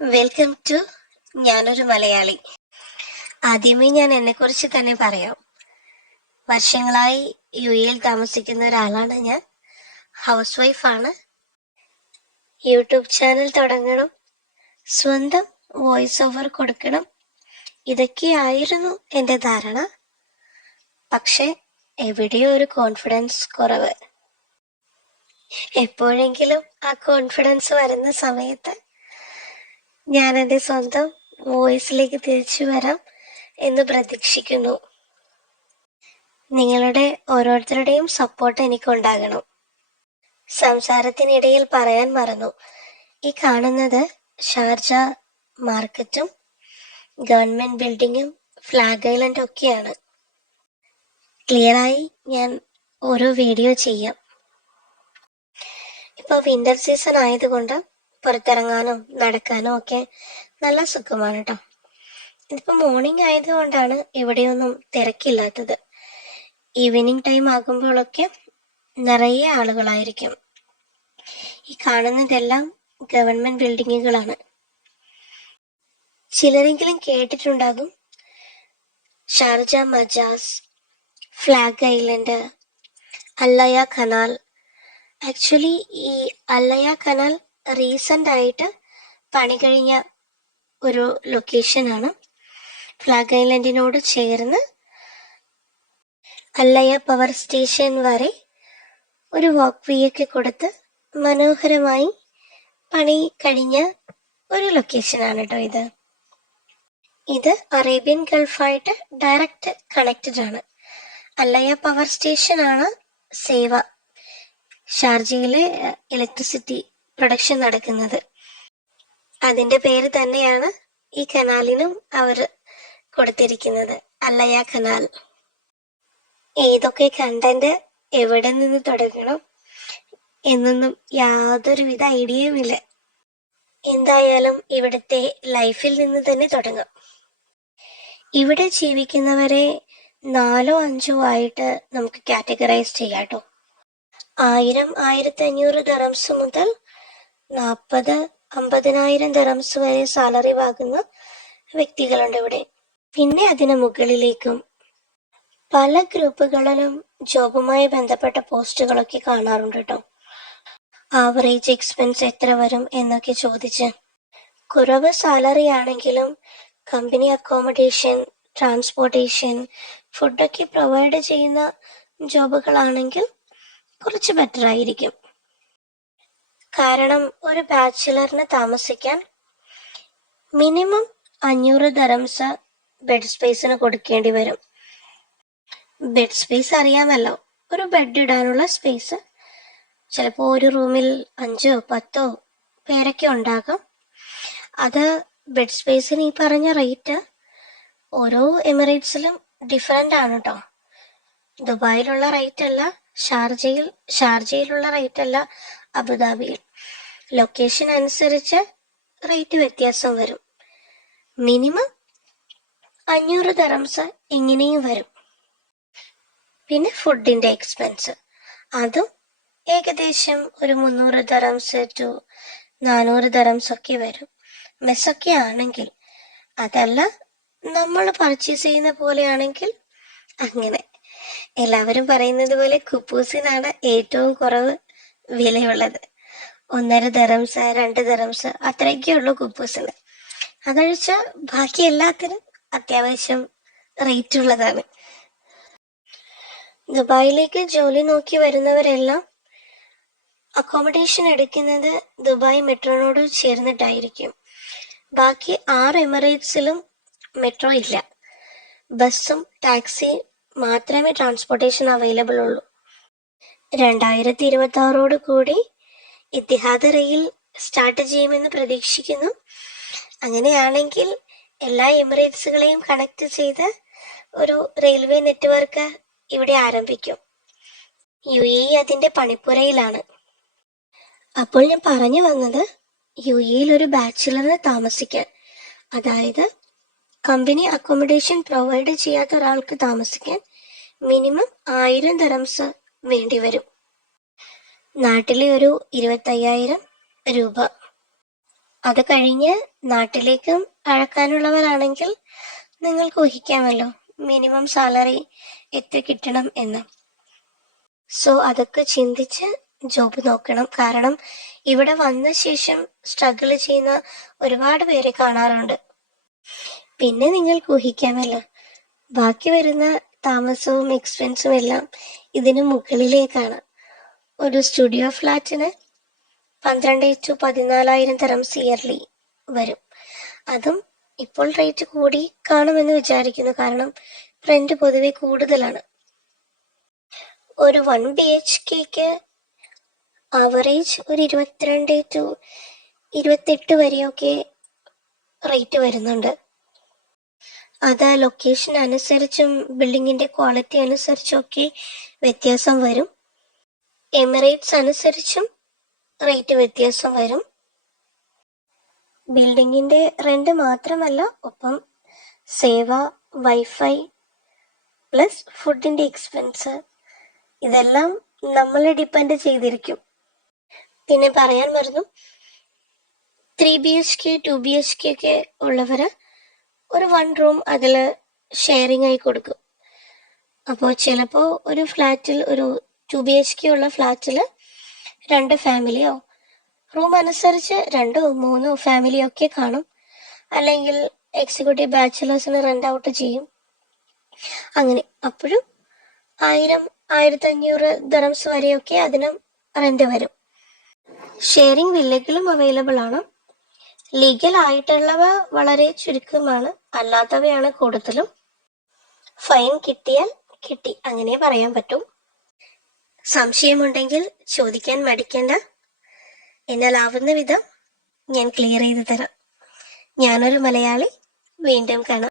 Welcome to ഞാനൊരു മലയാളി. ആദ്യമേ ഞാൻ എന്നെക്കുറിച്ച് തന്നെ പറയാം. വർഷങ്ങളായി യു.എയിൽ താമസിക്കുന്ന ഒരാളാണ് ഞാൻ. ഹൗസ് വൈഫാണ്. യൂട്യൂബ് ചാനൽ തുടങ്ങണം, സ്വന്തം വോയിസ് ഓവർ കൊടുക്കണം, ഇതൊക്കെയായിരുന്നു എൻ്റെ ധാരണ. പക്ഷെ എവിടെയോ ഒരു കോൺഫിഡൻസ് കുറവ്. എപ്പോഴെങ്കിലും ആ കോൺഫിഡൻസ് വരുന്ന സമയത്ത് ഞാൻ എൻ്റെ സ്വന്തം വോയിസിലേക്ക് തിരിച്ചു വരാം എന്ന് പ്രതീക്ഷിക്കുന്നു. നിങ്ങളുടെ ഓരോരുത്തരുടെയും സപ്പോർട്ട് എനിക്കുണ്ടാകണം. സംസാരത്തിനിടയിൽ പറയാൻ മറന്നു, ഈ കാണുന്നത് ഷാർജ മാർക്കറ്റും ഗവൺമെന്റ് ബിൽഡിങ്ങും ഫ്ലാഗ് ഐലൻഡും ഒക്കെയാണ്. ക്ലിയറായി ഞാൻ ഓരോ വീഡിയോ ചെയ്യാം. ഇപ്പോൾ വിന്റർ സീസൺ ആയതുകൊണ്ട് പുറത്തിറങ്ങാനും നടക്കാനും ഒക്കെ നല്ല സുഖമാണ് കേട്ടോ. ഇതിപ്പോൾ മോർണിംഗ് ആയതുകൊണ്ടാണ് ഇവിടെയൊന്നും തിരക്കില്ലാത്തത്. ഈവനിങ് ടൈം ആകുമ്പോഴൊക്കെ നിറയെ ആളുകളായിരിക്കും. ഈ കാണുന്നതെല്ലാം ഗവൺമെന്റ് ബിൽഡിങ്ങുകളാണ്. ചിലരെങ്കിലും കേട്ടിട്ടുണ്ടാകും ഷാർജ മജാസ്, ഫ്ലാഗ് ഐലൻഡ്, അല്ലയ കനാൽ. ആക്ച്വലി ഈ അല്ലയ കനാൽ റീസെന്റ് ആയിട്ട് പണി കഴിഞ്ഞ ഒരു ലൊക്കേഷനാണ്. ഫ്ലാഗ് ഐലൻഡിനോട് ചേർന്ന് അല്ലയ പവർ സ്റ്റേഷൻ വരെ ഒരു വാക്ക് വേ ഒക്കെ കൊടുത്ത് മനോഹരമായി പണി കഴിഞ്ഞ ഒരു ലൊക്കേഷനാണ് കേട്ടോ ഇത്. ഇത് അറേബ്യൻ ഗൾഫായിട്ട് ഡയറക്റ്റ് കണക്റ്റഡ് ആണ്. അല്ലയ പവർ സ്റ്റേഷൻ ആണ് സേവ, ഷാർജയിലെ ഇലക്ട്രിസിറ്റി പ്രൊഡക്ഷൻ നടക്കുന്നത്. അതിന്റെ പേര് തന്നെയാണ് ഈ കനാലിനും അവർ കൊടുത്തിരിക്കുന്നത്, അല്ലയ കനാൽ. ഏതൊക്കെ കണ്ടന്റ് എവിടെ നിന്ന് തുടങ്ങണം എന്നൊന്നും യാതൊരുവിധ ഐഡിയയുമില്ല. എന്തായാലും ഇവിടുത്തെ ലൈഫിൽ നിന്ന് തന്നെ തുടങ്ങാം. ഇവിടെ ജീവിക്കുന്നവരെ 4 or 5 ആയിട്ട് നമുക്ക് കാറ്റഗറൈസ് ചെയ്യാം കേട്ടോ. 1000-1500 ദിറംസ് മുതൽ 40,000-50,000 ദിറംസ് വരെ സാലറി വാങ്ങുന്ന വ്യക്തികളുണ്ട് ഇവിടെ. പിന്നെ അതിന് മുകളിലേക്കും പല ഗ്രൂപ്പുകളിലും ജോബുമായി ബന്ധപ്പെട്ട പോസ്റ്റുകളൊക്കെ കാണാറുണ്ട് കേട്ടോ. ആവറേജ് എക്സ്പെൻസ് എത്ര വരും എന്നൊക്കെ ചോദിച്ച്. കുറവ് സാലറി ആണെങ്കിലും കമ്പനി അക്കോമഡേഷൻ, ട്രാൻസ്പോർട്ടേഷൻ, ഫുഡൊക്കെ പ്രൊവൈഡ് ചെയ്യുന്ന ജോബുകളാണെങ്കിൽ കുറച്ച് ബെറ്റർ ആയിരിക്കും. കാരണം ഒരു ബാച്ചിലറിന് താമസിക്കാൻ മിനിമം 500 ദിറംസ് ബെഡ് സ്പേസിന് കൊടുക്കേണ്ടി വരും. ബെഡ് സ്പേസ് അറിയാമല്ലോ, ഒരു ബെഡ് ഇടാനുള്ള സ്പേസ്. ചിലപ്പോൾ ഒരു റൂമിൽ 5-10 പേരൊക്കെ ഉണ്ടാകാം. അത് ബെഡ് സ്പേസിന് ഈ പറഞ്ഞ റേറ്റ് ഓരോ എമിറേറ്റ്സിലും ഡിഫറെൻ്റ് ആണ് കേട്ടോ. ദുബായിലുള്ള റേറ്റ് അല്ല ഷാർജയിലുള്ള റേറ്റ് അല്ല അബുദാബിയിൽ. ലൊക്കേഷൻ അനുസരിച്ച് റേറ്റ് വ്യത്യാസം വരും. മിനിമം 500 ദിറംസ് എങ്ങനെയും വരും. പിന്നെ ഫുഡിന്റെ എക്സ്പെൻസ്, അതും ഏകദേശം ഒരു 300 ദിറംസ് to 400 ദിറംസ് ഒക്കെ വരും. മെസ്സൊക്കെ ആണെങ്കിൽ. അതല്ല നമ്മൾ പർച്ചേസ് ചെയ്യുന്ന പോലെയാണെങ്കിൽ അങ്ങനെ. എല്ലാവരും പറയുന്നത് പോലെ കുപ്പൂസിനാണ് ഏറ്റവും കുറവ് വിലയുള്ളത്. 1.5 ദിറംസ് 2 ദിറംസ് അത്രയൊക്കെ ഉള്ളൂ കുപ്പൂസിന്. അതൊഴിച്ച് ബാക്കി എല്ലാത്തിനും അത്യാവശ്യം റേറ്റ് ഉള്ളതാണ്. ദുബായിലേക്ക് ജോലി നോക്കി വരുന്നവരെല്ലാം അക്കോമഡേഷൻ എടുക്കുന്നത് ദുബായ് മെട്രോനോട് ചേർന്നിട്ടായിരിക്കും. ബാക്കി 6 എമിറേറ്റ്സിലും മെട്രോ ഇല്ല. ബസ്സും ടാക്സി മാത്രമേ ട്രാൻസ്പോർട്ടേഷൻ അവൈലബിൾ ഉള്ളൂ. 2026 കൂടി ഇത്തിഹാദ് റെയിൽ സ്റ്റാർട്ട് ചെയ്യുമെന്ന് പ്രതീക്ഷിക്കുന്നു. അങ്ങനെയാണെങ്കിൽ എല്ലാ എമിറേറ്റ്സുകളെയും കണക്ട് ചെയ്ത് ഒരു റെയിൽവേ നെറ്റ്വർക്ക് ഇവിടെ ആരംഭിക്കും. യു.എ അതിന്റെ പണിപ്പുരയിലാണ്. അപ്പോൾ ഞാൻ പറഞ്ഞു വന്നത്, യു.എയിൽ ഒരു ബാച്ചിലറിന് താമസിക്കാൻ, അതായത് കമ്പനി അക്കോമഡേഷൻ പ്രൊവൈഡ് ചെയ്യാത്ത ഒരാൾക്ക് താമസിക്കാൻ മിനിമം 1000 ദിറംസ് വേണ്ടി വരും. നാട്ടിലെ ഒരു 25,000 രൂപ. അത് കഴിഞ്ഞ് നാട്ടിലേക്കും അഴക്കാനുള്ളവരാണെങ്കിൽ നിങ്ങൾക്ക് ഊഹിക്കാമല്ലോ മിനിമം സാലറി എത്ര കിട്ടണം എന്ന്. സോ അതൊക്കെ ചിന്തിച്ച് ജോബ് നോക്കണം. കാരണം ഇവിടെ വന്ന ശേഷം സ്ട്രഗിൾ ചെയ്യുന്ന ഒരുപാട് പേരെ കാണാറുണ്ട്. പിന്നെ നിങ്ങൾക്ക് ഊഹിക്കാമല്ലോ ബാക്കി വരുന്ന താമസവും എക്സ്പെൻസും എല്ലാം ഇതിന് മുകളിലേക്കാണ്. ഒരു സ്റ്റുഡിയോ ഫ്ലാറ്റിന് 12 to 14,000 dirhams ഇയർലി വരും. അതും ഇപ്പോൾ റേറ്റ് കൂടി കാണുമെന്ന് വിചാരിക്കുന്നു, കാരണം റെന്റ് പൊതുവെ കൂടുതലാണ്. ഒരു 1 BHK ആവറേജ് ഒരു 22 to 28 വരെയൊക്കെ റേറ്റ് വരുന്നുണ്ട്. അത് ലൊക്കേഷൻ അനുസരിച്ചും ബിൽഡിങ്ങിന്റെ ക്വാളിറ്റി അനുസരിച്ചൊക്കെ വ്യത്യാസം വരും. എമിറേറ്റ്സ് അനുസരിച്ചും റേറ്റ് വ്യത്യാസം വരും. ബിൽഡിങ്ങിന്റെ റെന്റ് മാത്രമല്ല, ഒപ്പം സേവ, വൈഫൈ പ്ലസ് ഫുഡിന്റെ എക്സ്പെൻസ്, ഇതെല്ലാം നമ്മളെ ഡിപ്പെൻഡ് ചെയ്തിരിക്കും. പിന്നെ പറയാൻ മറന്നു, 3 BHK 2 BHK ഒക്കെ ഉള്ളവര് ഒരു 1 റൂം അതിൽ ഷെയറിംഗ് ആയി കൊടുക്കും. അപ്പോൾ ചിലപ്പോൾ ഒരു ഫ്ലാറ്റിൽ, ഒരു 2 BHK ഉള്ള ഫ്ലാറ്റിൽ 2 ഫാമിലിയോ, റൂം അനുസരിച്ച് 2 3 ഫാമിലിയൊക്കെ കാണും. അല്ലെങ്കിൽ എക്സിക്യൂട്ടീവ് ബാച്ചിലേഴ്സിന് റെന്റ് ഔട്ട് ചെയ്യും. അങ്ങനെ അപ്പോഴും 1000-1500 dirhams വരെയൊക്കെ അതിനും റെന്റ് വരും. ഷെയറിംഗ് വില്ലകളും അവൈലബിൾ ആണ്. ലീഗൽ ആയിട്ടുള്ളവ വളരെ ചുരുക്കമാണ്, അല്ലാത്തവയാണ് കൂടുതലും. ഫൈൻ കിട്ടിയാൽ കിട്ടി, അങ്ങനെ പറയാൻ പറ്റും. സംശയമുണ്ടെങ്കിൽ ചോദിക്കാൻ മടിക്കേണ്ട. എന്നാലാവുന്ന വിധം ഞാൻ ക്ലിയർ ചെയ്തു തരാം. ഞാനൊരു മലയാളി. വീണ്ടും കാണാം.